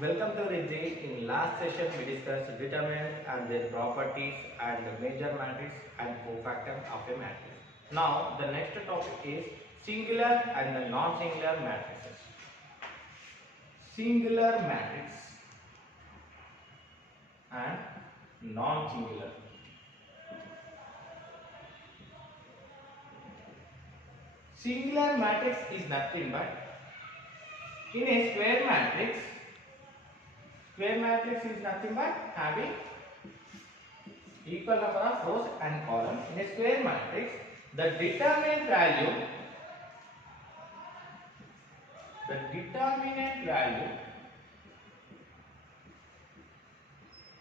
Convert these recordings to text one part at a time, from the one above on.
Welcome to Ridley. In last session we discussed determinants and their properties and the major matrix and cofactor of a matrix. Now the next topic is singular and the non-singular matrices. Singular matrix and non-singular. Singular matrix is nothing but in a square matrix is nothing but having equal number of rows and columns. In a square matrix, the determinant value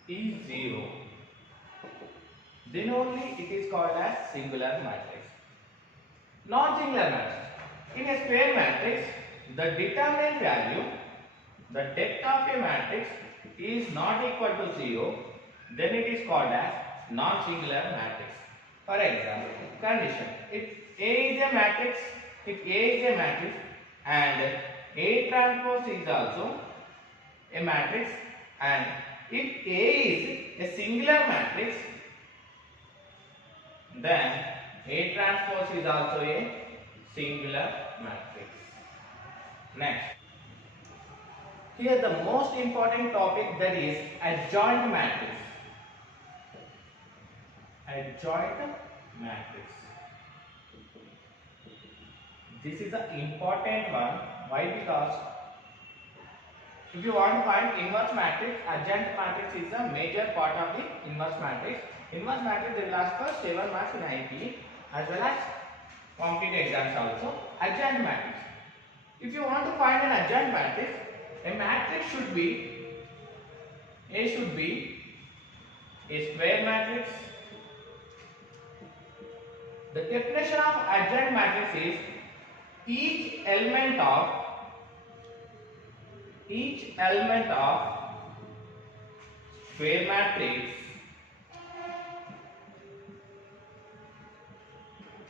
is 0. Then only it is called as singular matrix. Non-singular matrix. In a square matrix, the determinant value, the depth of a matrix is not equal to 0, then it is called as non-singular matrix. For example, condition: if A is a matrix and A transpose is also a matrix, and if A is a singular matrix, then A transpose is also a singular matrix. Next, here the most important topic, that is adjoint matrix. Adjoint matrix. This is the important one. Why? Because if you want to find inverse matrix, adjoint matrix is the major part of the inverse matrix. Inverse matrix will last for 7 marks in IP as well as competitive exams also. Adjoint matrix. If you want to find an adjoint matrix, a matrix should be A should be a square matrix. The definition of adjoint matrix is each element of square matrix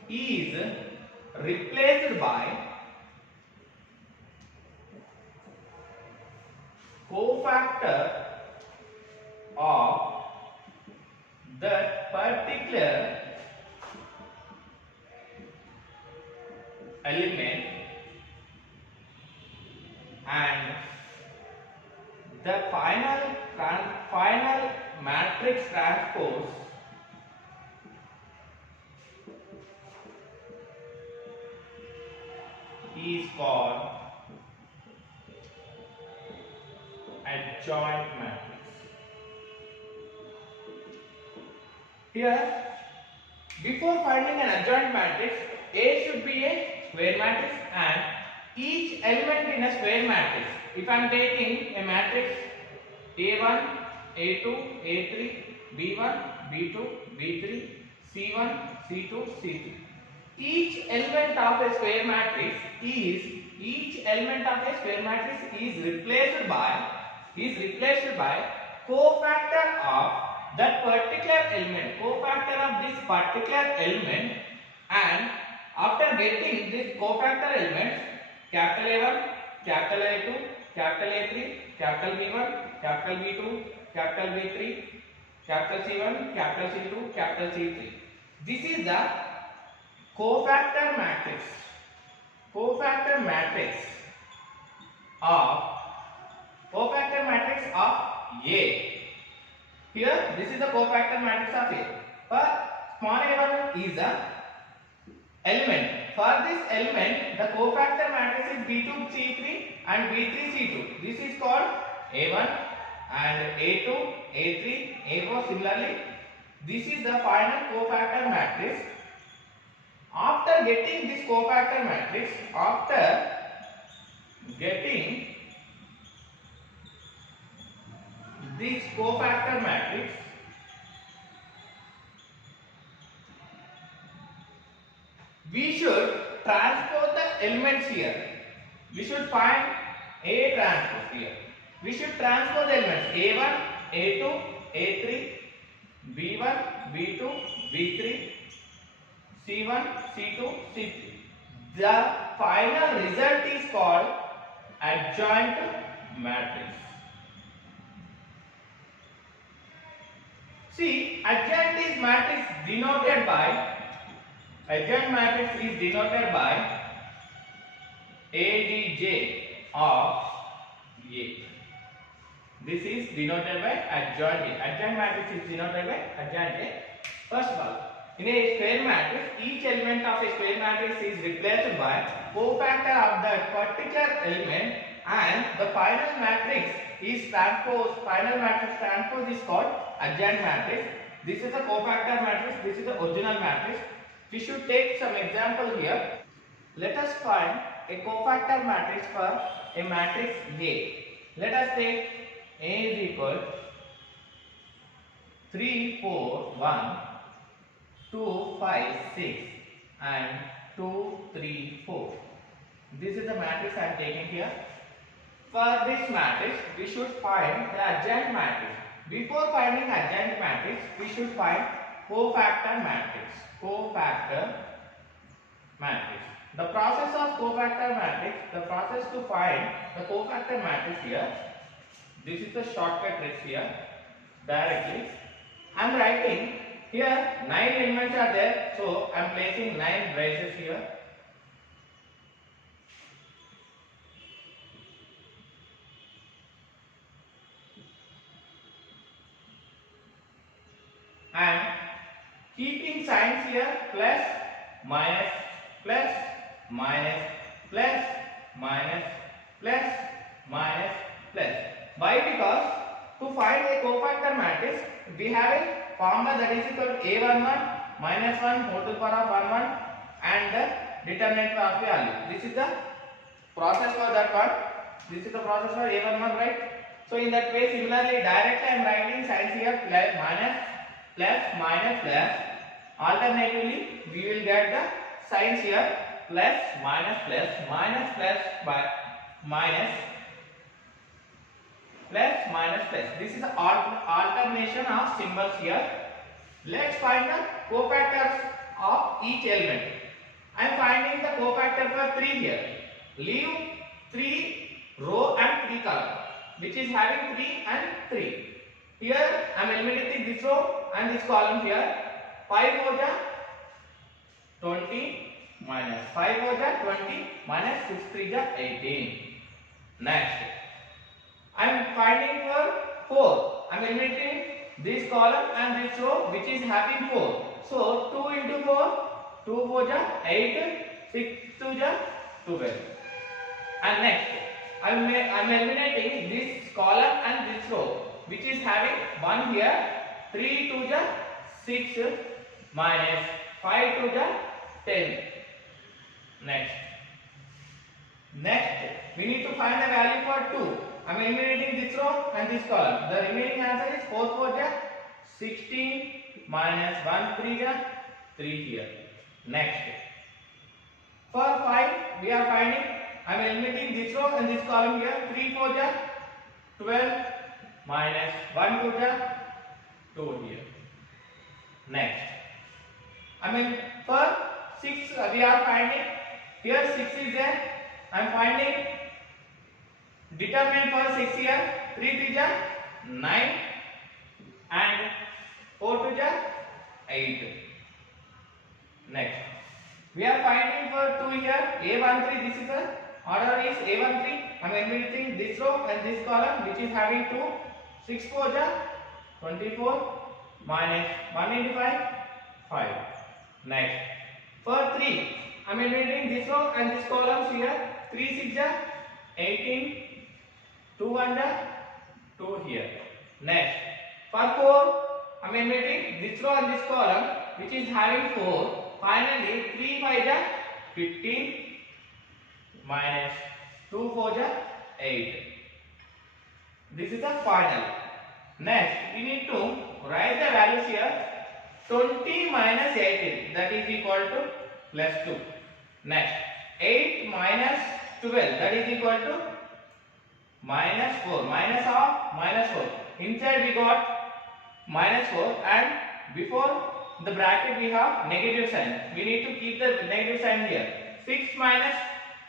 is replaced by cofactor of that particular element, and the final matrix transpose is called adjoint matrix. Here, before finding an adjoint matrix, A should be a square matrix and each element in a square matrix. If I am taking a matrix A1, A2, A3, B1, B2, B3, C1, C2, C3. Each element of a square matrix is replaced by cofactor of that particular element, cofactor of this particular element, and after getting this cofactor elements, capital A1, capital A2, capital A3, capital B1, capital B2, capital B3, capital C1, capital C2, capital C3. This is the cofactor matrix of A. Here, this is the cofactor matrix of A. But small a1 is the element. For this element, the cofactor matrix is B2C3 and B3C2. This is called A1 and A2, A3, A4. Similarly, this is the final cofactor matrix. After getting this cofactor matrix, we should transpose the elements here. We should find A transpose here. We should transpose the elements A1, A2, A3, B1, B2, B3, C1, C2, C3. The final result is called adjoint matrix. See, adjoint is matrix denoted by ADJ of A. This is denoted by adjoint A. Adjoint matrix is denoted by adjoint A. First of all, in a square matrix, each element of a square matrix is replaced by cofactor of that particular element, and the final matrix is transpose. Final matrix transpose is called adjoint matrix. This is the cofactor matrix. This is the original matrix. We should take some example here. Let us find a cofactor matrix for a matrix A. Let us take A is equal 3, 4, 1, 2, 5, 6 and 2, 3, 4. This is the matrix I am taking here. For this matrix, we should find the adjoint matrix. Before finding adjoint matrix, we should find cofactor matrix. The process of cofactor matrix, the process to find the cofactor matrix here. This is the shortcut tricks here. Directly, I am writing here 9 elements are there, so I am placing 9 braces here. And keeping signs here plus, minus, plus, minus, plus, minus, plus, minus, plus. Why? Because to find a cofactor matrix, we have a formula that is equal to A11 minus 1 whole to the power of 11 and the determinant of the value. This is the process for that one. This is the process for A11, right? So in that way, similarly, directly I am writing signs here plus, minus, plus, minus, plus. Alternatively, we will get the signs here plus, minus, plus, minus, plus by minus, plus, minus, plus. This is the alternation of symbols here. Let's find the cofactors of each element. I am finding the cofactor for 3 here. Leave 3 row and 3 column, which is having 3 and 3. Here I am eliminating this row and this column here. 5 over 20 minus 5 over 20 minus 6 3 18. Next, I am finding for 4. I am eliminating this column and this row, which is having 4. So 2 into 4, 2 4 8, 6 2 12. And next, I am eliminating this column and this row, which is having 1 here. 3 2 6 minus 5 2 10. Next, we need to find the value for 2. I am eliminating this row and this column. The remaining answer is 4 4 16 minus 1 3 3 here. Next, for 5 we are finding, I am eliminating this row and this column here. 3 4 12 minus 1 2 2 here. Next, I mean for 6 we are finding, here 6 is there. I am finding determinant for 6 here. 3 3 9 and 4 2 8. Next, we are finding for 2 here. A13, this is the order is A13. I am eliminating this row and this column, which is having 2. 6 4 24 minus 1 into 5. Next, for 3 I am eliminating this row and this columns here. 3 6 18, 2 1 2 here. Next, for 4 I am eliminating this row and this column, which is having 4. Finally, 3 5 15 minus 2 4 8. This is the final. Next, we need to write the values here. 20 minus 18, that is equal to plus 2. Next, 8 minus 12, that is equal to minus 4. Minus of minus 4. Inside we got minus 4 and before the bracket we have negative sign. We need to keep the negative sign here. 6 minus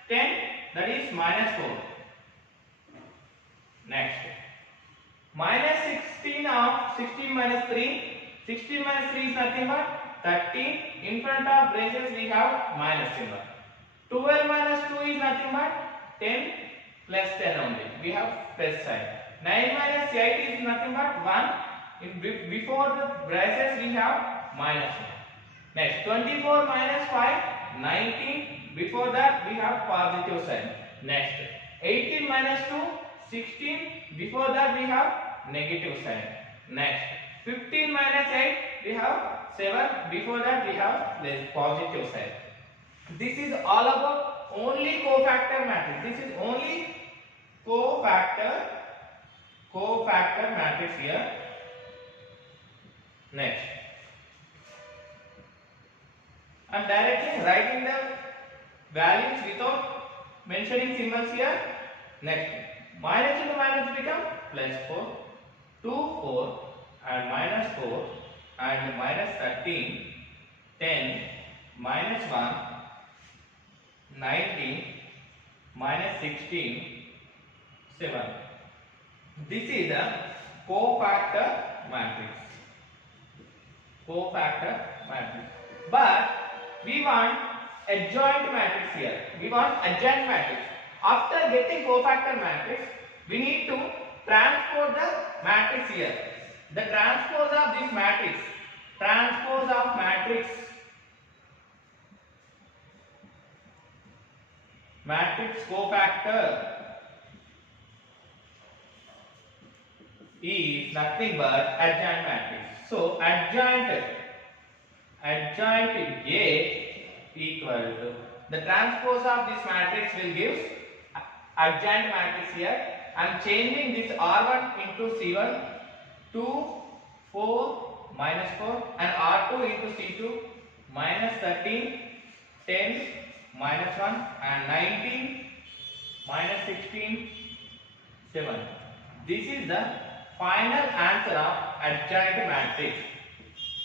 10, that is minus 4. Next, minus 16 of 16 minus 3, 16 minus 3 is nothing but 13. In front of braces we have minus symbol. 12 minus 2 is nothing but 10 plus 10 only. We have plus sign. 9 minus 8 is nothing but 1. Before the braces we have minus 1. Next 24 minus 5, 19. Before that we have positive sign. Next 18 minus 2, 16. Before that we have negative sign. Next 15 minus 8 we have 7. Before that we have positive sign. This is all about only cofactor matrix. This is only cofactor matrix here. Next, I am directly writing the values without mentioning symbols here. Next, minus into minus become plus 4, 2, 4 and minus 4 and minus 13, 10, minus 1, 19, minus 16, 7. This is the cofactor matrix. Cofactor matrix. But we want adjoint matrix here. We want adjoint matrix. After getting cofactor matrix, we need to transpose the matrix here. The transpose of this matrix, transpose of matrix cofactor is nothing but adjoint matrix. So adjoint A equal to the transpose of this matrix will give adjoint matrix here. I am changing this R1 into C1, 2, 4, minus 4 and R2 into C2, minus 13, 10, minus 1 and 19, minus 16, 7. This is the final answer of adjoint matrix.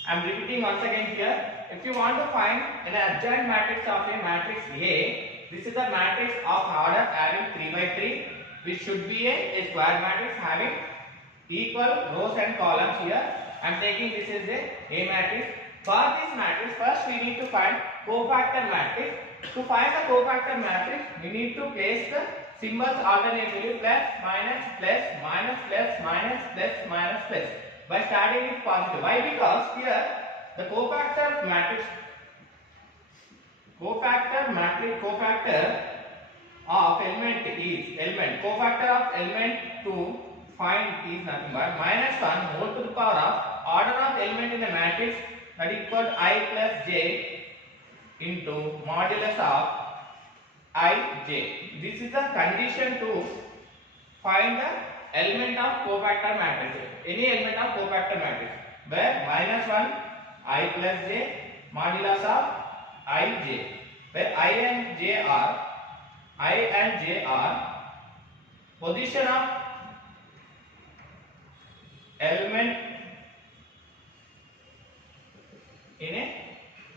I am repeating once again here. If you want to find an adjoint matrix of a matrix A, this is a matrix of order having 3 by 3, which should be a square matrix having equal rows and columns here. I am taking this as a matrix. For this matrix, first we need to find cofactor matrix. To find the cofactor matrix, we need to place the symbols alternatively plus, minus, plus, minus, plus, minus, plus, minus, plus. By starting with positive. Why? Because here the cofactor matrix of element is cofactor of element to find is nothing but minus 1 whole to the power of order of element in the matrix, that is equal to I plus j into modulus of ij. This is the condition to find the element of cofactor matrix. Any element of cofactor matrix where minus 1 I plus j modulus of ij, where I and j are position of element in a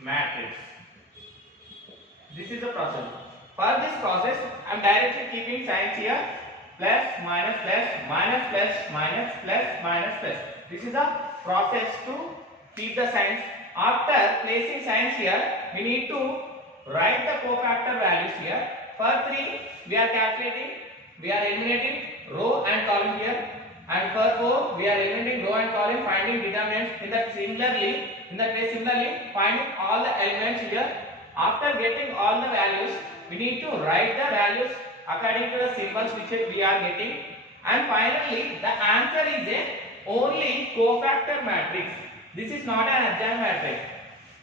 matrix. This is the process. For this process, I am directly keeping signs here. Plus, minus, plus, minus, plus, minus, plus, minus, plus. This is the process to keep the signs. After placing signs here, we need to write the cofactor values here. For 3, we are eliminating row and column here. And for 4, we are eliminating row and column, finding determinants. In that case, similarly, finding all the elements here. After getting all the values, we need to write the values according to the symbols which we are getting, and finally the answer is a only cofactor matrix. This is not an adjoint matrix.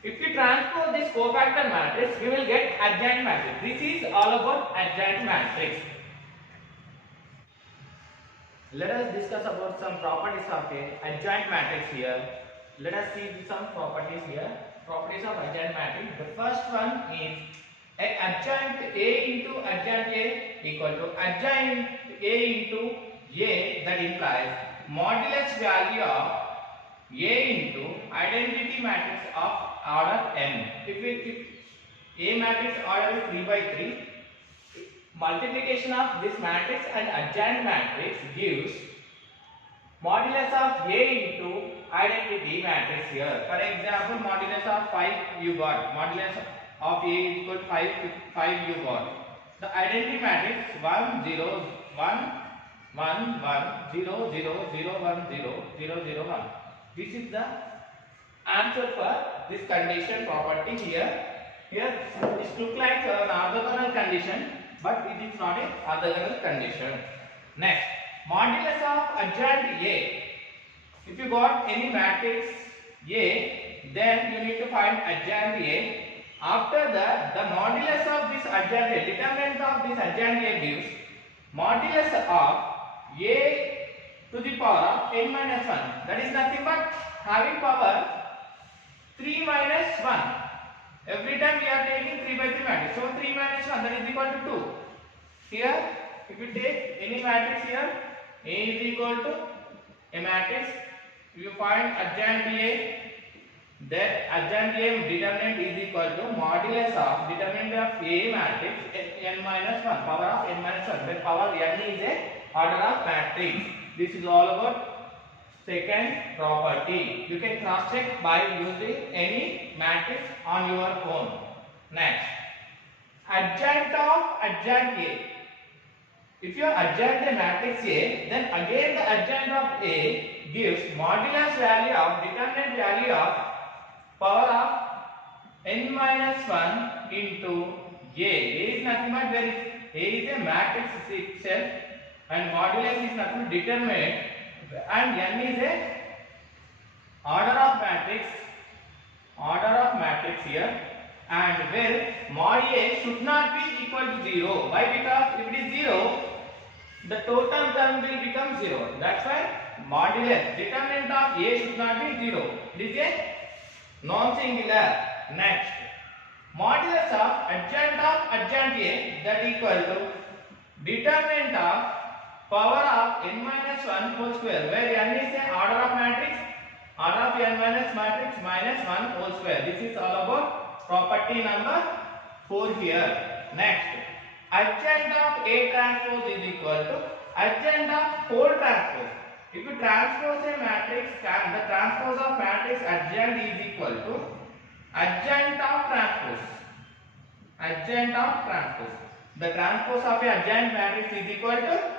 If we transpose this cofactor matrix, we will get adjoint matrix. This is all about adjoint matrix. Let us discuss about some properties of a adjoint matrix here. Let us see some properties here. Properties of adjoint matrix. The first one is adjoint A into adjoint A equal to adjoint A into A, that implies modulus value of A into identity matrix of order n. If A matrix order is 3 by 3, multiplication of this matrix and adjoint matrix gives modulus of A into identity matrix here. For example, modulus of 5 you got. Modulus of A is equal to 5 you got. The identity matrix 1 0 1 1 1 0 0 0 1 0 0 0 1. This is the answer for this condition property here. Here it looks like an orthogonal condition, but it is not an orthogonal condition. Next, modulus of adjoint A. If you got any matrix A, then you need to find adjoint A. After that, the modulus of this adjoint A, determinant of this adjoint A gives modulus of A to the power of n minus 1. That is nothing but having power 3 minus 1. Every time we are taking 3 by 3 matrix. So 3 minus 1, that is equal to 2. Here, if you take any matrix here, A is equal to a matrix. If you find adjoint A, that adjoint A determinant is equal to modulus of determinant of A matrix n minus 1, power of n minus 1. Where power n is a order of matrix. This is all about second property. You can cross check by using any matrix on your own. Next, adjoint of adjoint A. If you adjoint a matrix A, then again the adjoint of A gives modulus value of determinant value of power of n minus 1 into A. A is nothing but where A is a matrix itself and modulus is nothing but determinant, and n is a order of matrix here, and where mod A should not be equal to 0. Why? Because if it is 0, the total term will become 0. That's why modulus determinant of A should not be 0. It is a non-singular. Next, modulus of adjoint A, that equal to determinant of power of n minus 1 whole square, where n is a order of matrix, order of n minus matrix minus 1 whole square. This is all about property number 4 here. Next, adjoint of A transpose is equal to adjoint of whole transpose. If you transpose a matrix, the transpose of matrix adjoint is equal to adjoint of transpose. Adjoint of transpose. The transpose of a adjoint matrix is equal to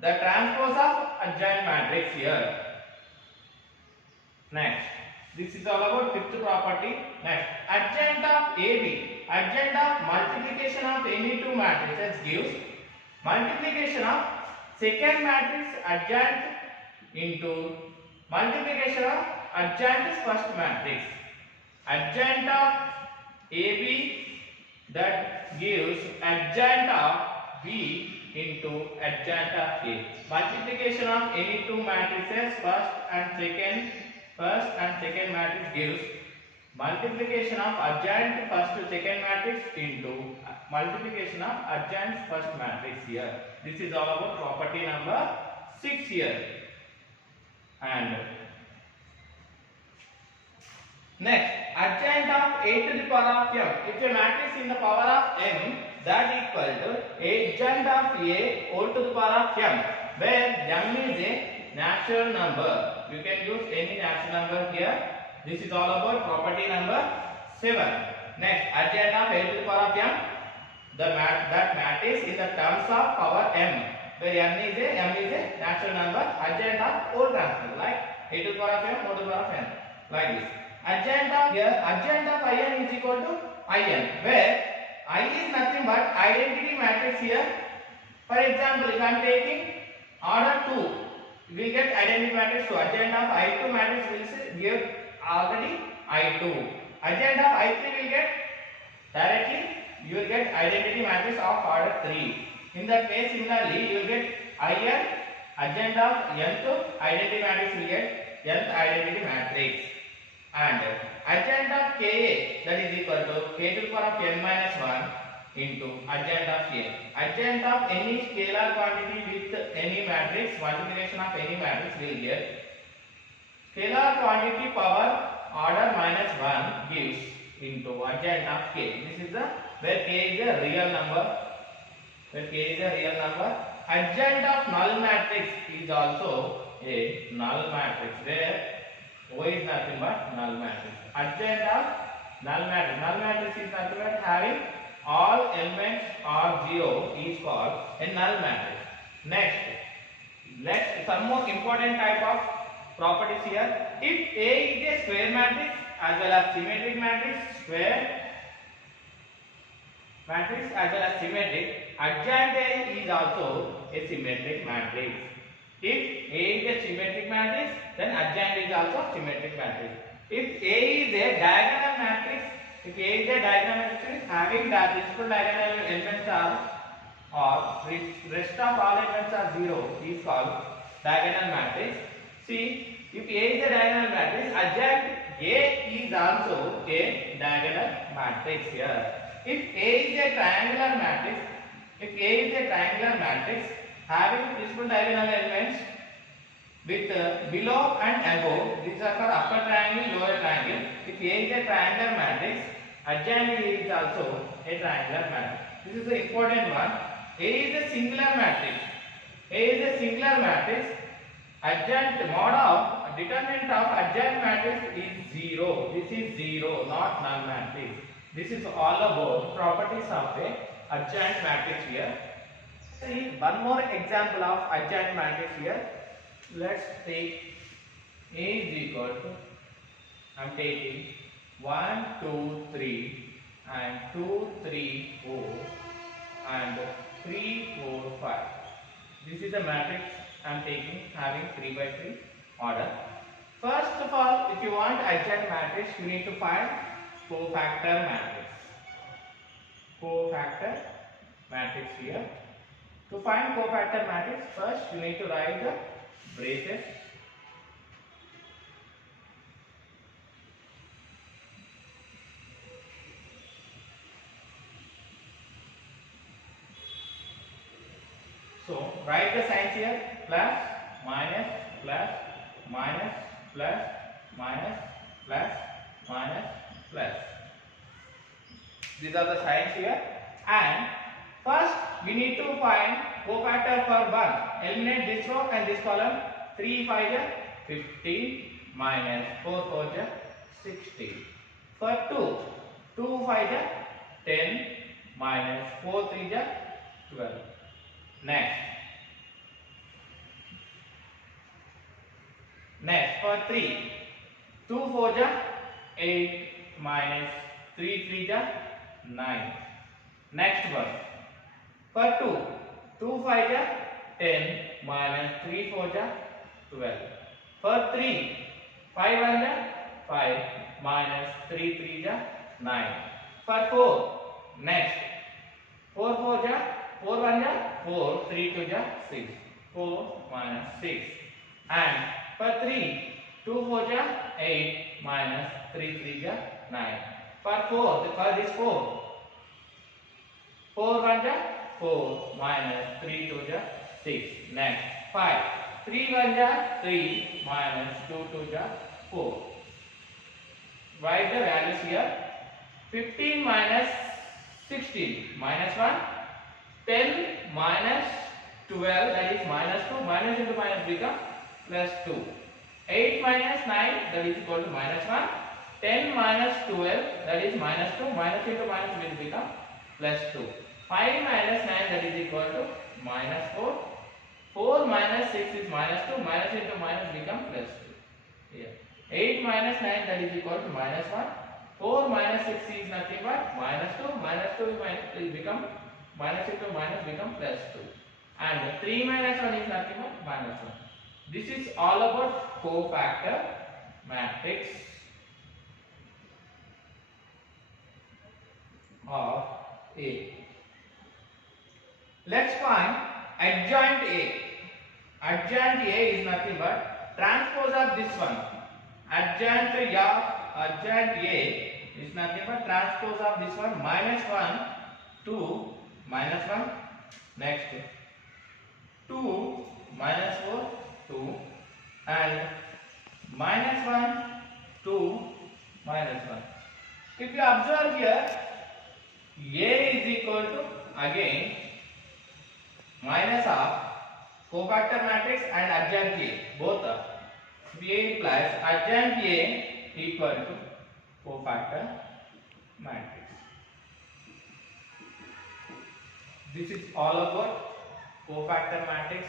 the transpose of adjoint matrix here. Next, this is all about fifth property. Next, adjoint of AB. Adjoint of multiplication of any two matrices gives multiplication of second matrix adjoint into multiplication of adjoint first matrix. Adjoint of AB, that gives adjoint of B into adjoint of A. Multiplication of any two matrices first and second matrix gives multiplication of adjoint first to second matrix into multiplication of adjoint first matrix here. This is all about property number 6 here. And next, adjoint of A to the power of m. If a matrix in the power of m, that equal to adjoint of A whole to the power of m, where m is a natural number. You can use any natural number here. This is all about property number 7. Next, adjoint of A to the power of m, that matrix in the terms of power m, where m is a natural number. Adjoint of whole transpose, like A to the power of m, whole to the power of n, like this. Adjoint of In is equal to In, where I is nothing but identity matrix here. For example, if I am taking order 2, we will get identity matrix 2. Adjoint of I2 matrix will give already I2. Adjoint of I3 will get directly, you will get identity matrix of order 3. In that case, similarly, you will get In, adjoint of N2, identity matrix will get Nth identity matrix. And adjoint of Ka, that is equal to K to the power of n minus 1 into adjoint of A. Adjoint of any scalar quantity with any matrix, multiplication of any matrix will get scalar quantity power order minus 1 gives into adjoint of K. This is the where K is a real number. Where K is a real number. Adjoint of null matrix is also a null matrix, where O is nothing but null matrix. Adjoint of null matrix. Null matrix is nothing but having all elements are 0 is called a null matrix. Next, let's some more important type of properties here. If A is a square matrix as well as symmetric matrix, square matrix as well as symmetric, adjoint A is also a symmetric matrix. If A is a symmetric matrix, then adjoint is also symmetric matrix. If A is a diagonal matrix, if A is a diagonal matrix having the principal diagonal elements are or rest of all elements are 0 is called diagonal matrix. See, if A is a diagonal matrix, adjoint A is also a diagonal matrix here. If A is a triangular matrix, having principal diagonal elements with below and above, these are called upper triangle, lower triangle. If A is a triangular matrix, adjoint is also a triangular matrix. This is the important one. A is a singular matrix. Adjoint mod of determinant of adjoint matrix is 0. This is 0, not null matrix. This is all about properties of a adjoint matrix here. See one more example of adjoint matrix here. Let's take A is equal to, I am taking 1, 2, 3 and 2, 3, 4 and 3, 4, 5. This is a matrix I am taking having 3 by 3 order. First of all, if you want adjoint matrix, you need to find cofactor matrix. Cofactor matrix here. To find cofactor matrix, first you need to write the braces. So write the signs here: plus, minus, plus, minus, plus, minus, plus, minus, plus. These are the signs here. And first we need to find cofactor for 1. Eliminate this row and this column. 3 5 15 minus 4 4 16. For 2, 2 5 10 minus 4 3 12. Next for 3, 2 4 8 minus 3 3 9. Next one. For 2, 2 5 10 minus 3 4 12. For 3, 5 1 5 minus 3 3 9. For 4, next 4 4 4 1 4, 3 2 6, 4 minus 6. And for 3, 2 4 8 minus 3 3 9. For 4, for this 4, 4 1 4 minus 3 2 6. Next 5, 3 1 3 minus 2 2 4. Write the values here. 15 minus 16 minus 1. 10 minus 12, that is minus 2, minus into minus become plus 2. 8 minus 9, that is equal to minus 1. 10 minus 12, that is minus 2, minus into minus will become plus 2. 5 minus 9, that is equal to minus 4. 4 minus 6 is minus 2, minus into minus become plus 2. Here. 8 minus 9, that is equal to minus 1. 4 minus 6 is nothing but minus 2, minus 2 will become minus into minus become plus 2. And 3 minus 1 is nothing but minus 1. This is all about cofactor matrix of A. Let's find adjoint A. Adjoint A is nothing but transpose of this one. Adjoint A is nothing but transpose of this one. Minus 1 2 minus 1. Next 2 minus 4 2 and minus 1 2 minus 1. If you observe here, A is equal to again minus of cofactor matrix and adjoint A both are. VA implies adjoint A equal to cofactor matrix. This is all about cofactor matrix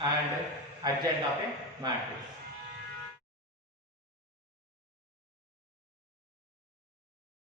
and adjoint of a matrix.